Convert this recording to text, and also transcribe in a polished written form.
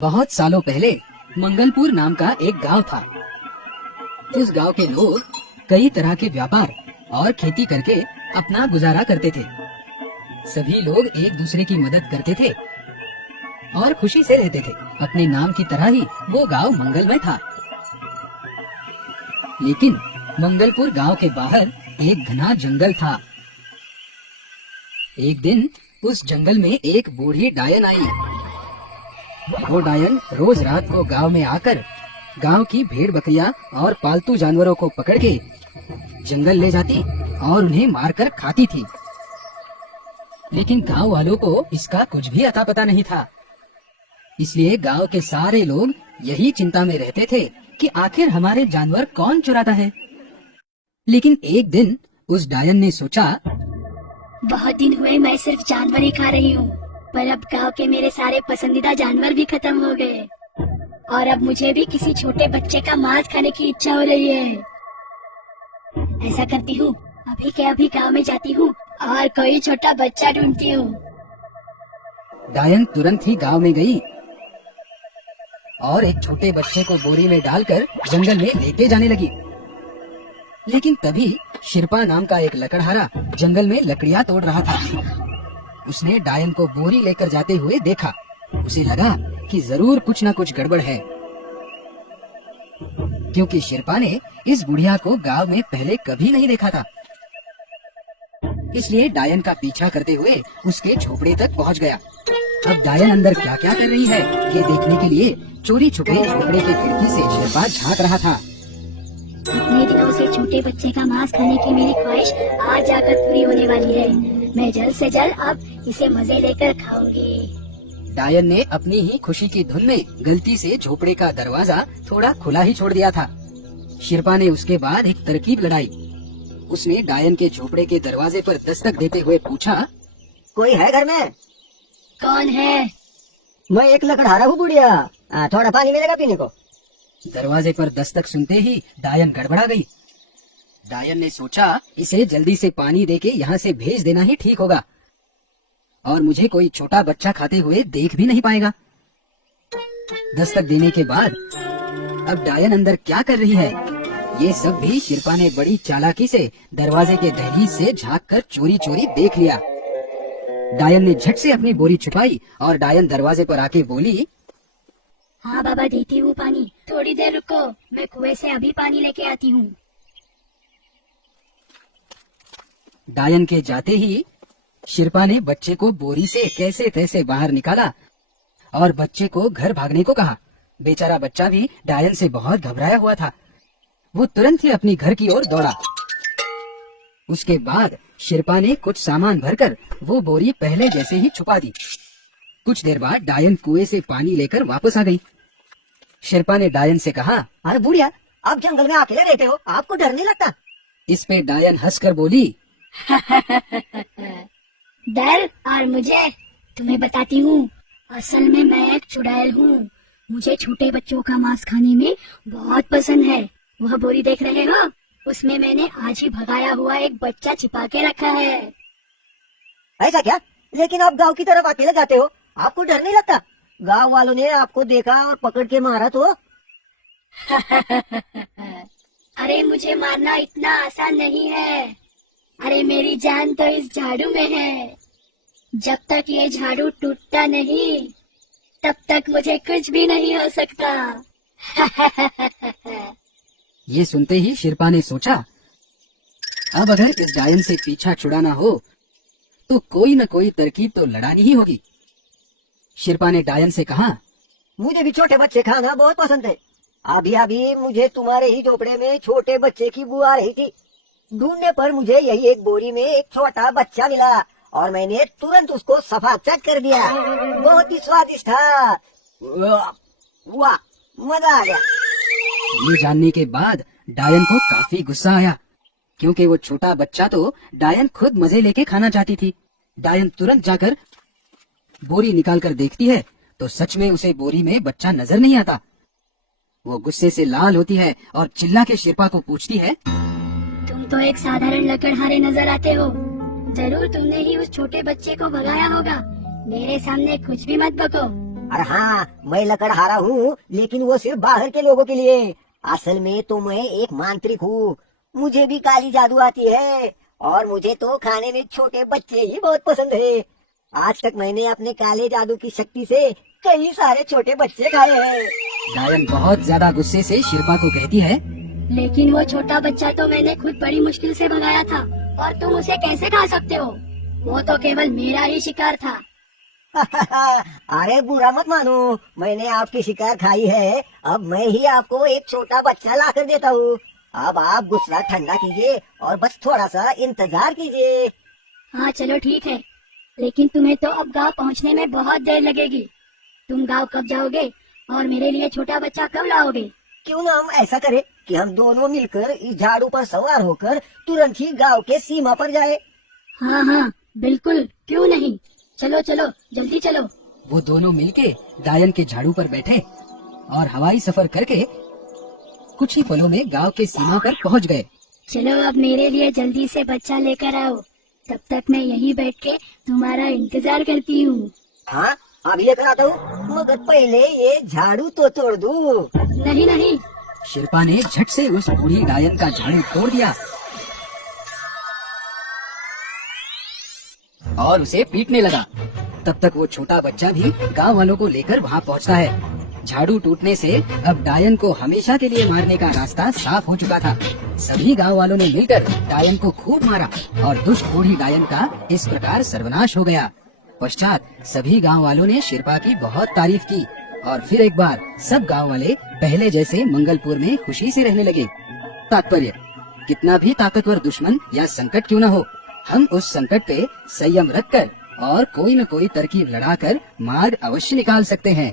बहुत सालों पहले मंगलपुर नाम का एक गांव था। उस गांव के लोग कई तरह के व्यापार और खेती करके अपना गुजारा करते थे। सभी लोग एक दूसरे की मदद करते थे और खुशी से रहते थे। अपने नाम की तरह ही वो गांव मंगलमय था। लेकिन मंगलपुर गांव के बाहर एक घना जंगल था। एक दिन उस जंगल में एक बूढ़ी डायन आई। वो डायन रोज रात को गांव में आकर गांव की भेड़ बकरियां और पालतू जानवरों को पकड़ के जंगल ले जाती और उन्हें मारकर खाती थी। लेकिन गांव वालों को इसका कुछ भी अता पता नहीं था। इसलिए गांव के सारे लोग यही चिंता में रहते थे कि आखिर हमारे जानवर कौन चुराता है। लेकिन एक दिन उस डायन ने सोचा, बहुत दिन हुए मैं सिर्फ जानवर ही खा रही हूँ, पर अब गांव के मेरे सारे पसंदीदा जानवर भी खत्म हो गए और अब मुझे भी किसी छोटे बच्चे का मांस खाने की इच्छा हो रही है। ऐसा करती हूँ, अभी के अभी गांव में जाती हूँ और कोई छोटा बच्चा ढूंढती हूँ। डायन तुरंत ही गांव में गई और एक छोटे बच्चे को बोरी में डालकर जंगल में लेके जाने लगी। लेकिन तभी शिरपा नाम का एक लकड़हारा जंगल में लकड़ियां तोड़ रहा था। उसने डायन को बोरी लेकर जाते हुए देखा। उसे लगा कि जरूर कुछ न कुछ गड़बड़ है, क्योंकि शिरपा ने इस बुढ़िया को गांव में पहले कभी नहीं देखा था। इसलिए डायन का पीछा करते हुए उसके झोपड़े तक पहुंच गया। अब डायन अंदर क्या क्या कर रही है ये देखने के लिए चोरी छुपे झोपड़े की खिड़की से शिरपा झांक रहा था। इतने दिनों से छोटे बच्चे का मांस खाने की मेरी ख्वाहिश आज जाकर पूरी होने वाली है। मैं जल्द से जल्द अब इसे मजे लेकर खाऊंगी। डायन ने अपनी ही खुशी की धुन में गलती से झोपड़े का दरवाजा थोड़ा खुला ही छोड़ दिया था। शिरपा ने उसके बाद एक तरकीब लगाई। उसने डायन के झोपड़े के दरवाजे पर दस्तक देते हुए पूछा, कोई है घर में? कौन है? मैं एक लकड़हारा हूँ बुढ़िया, थोड़ा पानी मिलेगा पीने को? दरवाजे पर दस्तक सुनते ही डायन गड़बड़ा गई। डायन ने सोचा, इसे जल्दी से पानी देके यहाँ से भेज देना ही ठीक होगा और मुझे कोई छोटा बच्चा खाते हुए देख भी नहीं पाएगा। दस्तक देने के बाद अब डायन अंदर क्या कर रही है ये सब भी शिरपा ने बड़ी चालाकी से दरवाजे के दहलीज से झांक कर चोरी चोरी देख लिया। डायन ने झट से अपनी बोरी छुपाई और डायन दरवाजे पर आके बोली, हाँ बाबा, देती हूँ पानी। थोड़ी देर रुको, मैं कुएं से अभी पानी लेके आती हूँ। डायन के जाते ही शिरपा ने बच्चे को बोरी से कैसे तैसे बाहर निकाला और बच्चे को घर भागने को कहा। बेचारा बच्चा भी डायन से बहुत घबराया हुआ था। वो तुरंत ही अपनी घर की ओर दौड़ा। उसके बाद शिरपा ने कुछ सामान भरकर वो बोरी पहले जैसे ही छुपा दी। कुछ देर बाद डायन कुएं से पानी लेकर वापस आ गई। शिरपा ने डायन से कहा, अरे बुढ़िया, आप जंगल में अकेले रहते हो, आपको डर नहीं लगता? इस पे डायन हंसकर बोली, डर और मुझे तुम्हें बताती हूँ। असल में मैं एक चुड़ैल हूँ। मुझे छोटे बच्चों का मांस खाने में बहुत पसंद है। वह बोरी देख रहे हो, उसमें मैंने आज ही भगाया हुआ एक बच्चा छिपा के रखा है। ऐसा क्या? लेकिन आप गांव की तरफ अकेले जाते हो, आपको डर नहीं लगता? गांव वालों ने आपको देखा और पकड़ के मारा तो? अरे मुझे मारना इतना आसान नहीं है। अरे मेरी जान तो इस झाड़ू में है। जब तक ये झाड़ू टूटता नहीं तब तक मुझे कुछ भी नहीं हो सकता। ये सुनते ही शिरपा ने सोचा, अब अगर इस डायन से पीछा छुड़ाना हो तो कोई न कोई तरकीब तो लड़ानी ही होगी। शिरपा ने डायन से कहा, मुझे भी छोटे बच्चे खाना बहुत पसंद है। अभी अभी मुझे तुम्हारे ही झोपड़े में छोटे बच्चे की बू आ रही थी। ढूंढने पर मुझे यही एक बोरी में एक छोटा बच्चा मिला और मैंने तुरंत उसको सफाचट कर दिया। बहुत ही स्वादिष्ट था। वाह, मजा आ गया। ये जानने के बाद डायन को काफी गुस्सा आया, क्योंकि वो छोटा बच्चा तो डायन खुद मजे लेके खाना चाहती थी। डायन तुरंत जाकर बोरी निकाल कर देखती है तो सच में उसे बोरी में बच्चा नजर नहीं आता। वो गुस्से से लाल होती है और चिल्ला के शिरपा को पूछती है, तुम तो एक साधारण लकड़हारे नजर आते हो। जरूर तुमने ही उस छोटे बच्चे को भगाया होगा। मेरे सामने कुछ भी मत बको, अरे हाँ, मैं लकड़हारा हूँ, लेकिन वो सिर्फ बाहर के लोगों के लिए। असल में तो मैं एक मांत्रिक हूँ। मुझे भी काली जादू आती है, और मुझे तो खाने में छोटे बच्चे ही बहुत पसंद है। आज तक मैंने अपने काले जादू की शक्ति से कई सारे छोटे बच्चे खाए हैं। डायन बहुत ज्यादा गुस्से से शिल्पा को कहती है, लेकिन वो छोटा बच्चा तो मैंने खुद बड़ी मुश्किल से भगाया था, और तुम उसे कैसे खा सकते हो? वो तो केवल मेरा ही शिकार था। अरे बुरा मत मानो, मैंने आपकी शिकार खाई है। अब मैं ही आपको एक छोटा बच्चा ला कर देता हूँ। अब आप गुस्सा ठंडा कीजिए और बस थोड़ा सा इंतजार कीजिए। हाँ चलो ठीक है, लेकिन तुम्हें तो अब गांव पहुंचने में बहुत देर लगेगी। तुम गांव कब जाओगे और मेरे लिए छोटा बच्चा कब लाओगे? क्यों ना हम ऐसा करें कि हम दोनों मिलकर इस झाड़ू पर सवार होकर तुरंत ही गांव के सीमा पर जाए। हाँ हाँ बिल्कुल, क्यों नहीं। चलो चलो जल्दी चलो। वो दोनों मिलके डायन के झाड़ू पर बैठे और हवाई सफर करके कुछ ही पलों में गांव के सीमा पर पहुंच गए। चलो अब मेरे लिए जल्दी से बच्चा लेकर आओ, तब तक मैं यहीं बैठ के तुम्हारा इंतजार करती हूँ। हाँ अभी लेकर आता हूँ, मगर पहले ये झाड़ू तो तोड़ दूँ। नहीं नहीं, शिल्पा ने झट से उस बूढ़ी डायन का झाड़ू तोड़ दिया और उसे पीटने लगा। तब तक वो छोटा बच्चा भी गांव वालों को लेकर वहां पहुंचता है। झाड़ू टूटने से अब डायन को हमेशा के लिए मारने का रास्ता साफ हो चुका था। सभी गांव वालों ने मिलकर डायन को खूब मारा और दुष्ट बूढ़ी डायन का इस प्रकार सर्वनाश हो गया। पश्चात सभी गांव वालों ने शिल्पा की बहुत तारीफ की और फिर एक बार सब गांव वाले पहले जैसे मंगलपुर में खुशी से रहने लगे। तात्पर्य, कितना भी ताकतवर दुश्मन या संकट क्यों न हो, हम उस संकट पे संयम रखकर और कोई न कोई तरकीब लड़ाकर मार्ग अवश्य निकाल सकते हैं।